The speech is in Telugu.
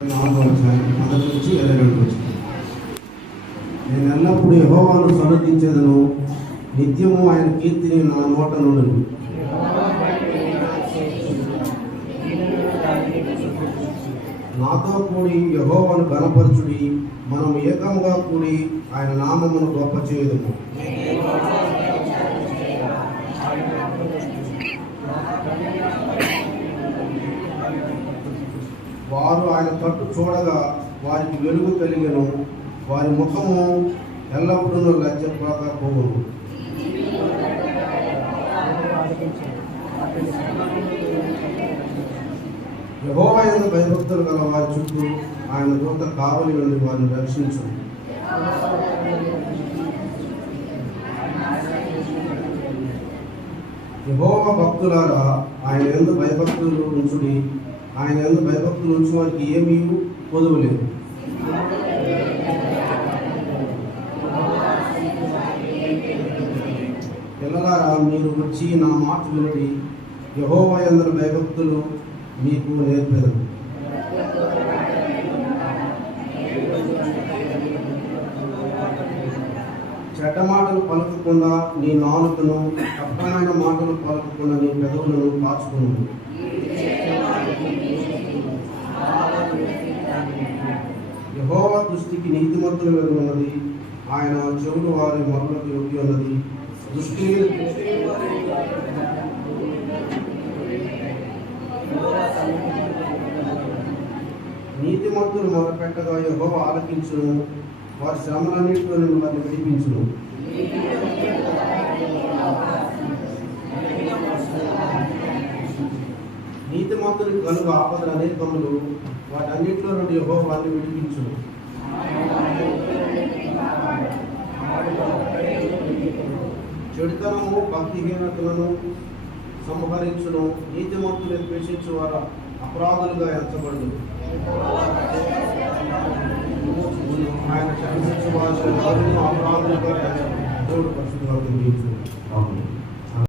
నాలుగో అధ్యాయం మొదటి నుంచి ఇరవై రెండు వచ్చింది నేను ఎల్లప్పుడూ యహోవాను సమర్థించేదను నిత్యము ఆయన కీర్తిని నా నోట నుండి నాతో కూడి యహోవాను గణపరచుడి మనం ఏకంగా కూడి ఆయన నామమును గొప్ప చేయదము వారు ఆయన తట్టు చూడగా వారికి వెలుగు కలిగను. వారి ముఖము ఎల్లప్పుడూ లజ్జపోకపోవును యహోవైన భయభక్తులు గల వారి చుట్టూ ఆయన దూత కావలి ఉండి వారిని రక్షించు యహోవ భక్తులారా ఆయన ఎందు భయభక్తులు ఉంచుడి. ఆయన ఎందు భయభక్తులు ఉంచు వారికి ఏమీ పొదవలేదు పిల్లలారా మీరు వచ్చి నా మాట వినడి. యహోవా ఎందరు భయభక్తులు మీకు నేర్పెదరు. చెడ్డ మాటలు పలుకుకుండా నీ నాలుకను కష్టమైన మాటలు పలకకుండా నీ పెదవులను కాచుకున్నాను యహోవ దృష్టికి నీతిమంతుల మీద ఉన్నది? ఆయన చెవులు వారి మరణకు యోగ్య ఉన్నది. దృష్టి నీతిమంతులు మొదలుపెట్టగా యహోవ ఆలకించును. వారి శ్రమలన్నింటిలో మిమ్మల్ని విడిపించును. నీతిమంతులకు కలుగు ఆపదలు అనేకములు వాటన్నిటిలో నుండి యహోవ వారిని విడిపించును. చెడుతనము భక్తిహీనతలను సంహరించును నీతిమంతులు ద్వేషించు వారు అపరాధులుగా ఎంచబడు ఆయన క్షమించు వారు అపరాధులుగా ఎంచబడు దేవుడు పరిశుద్ధంగా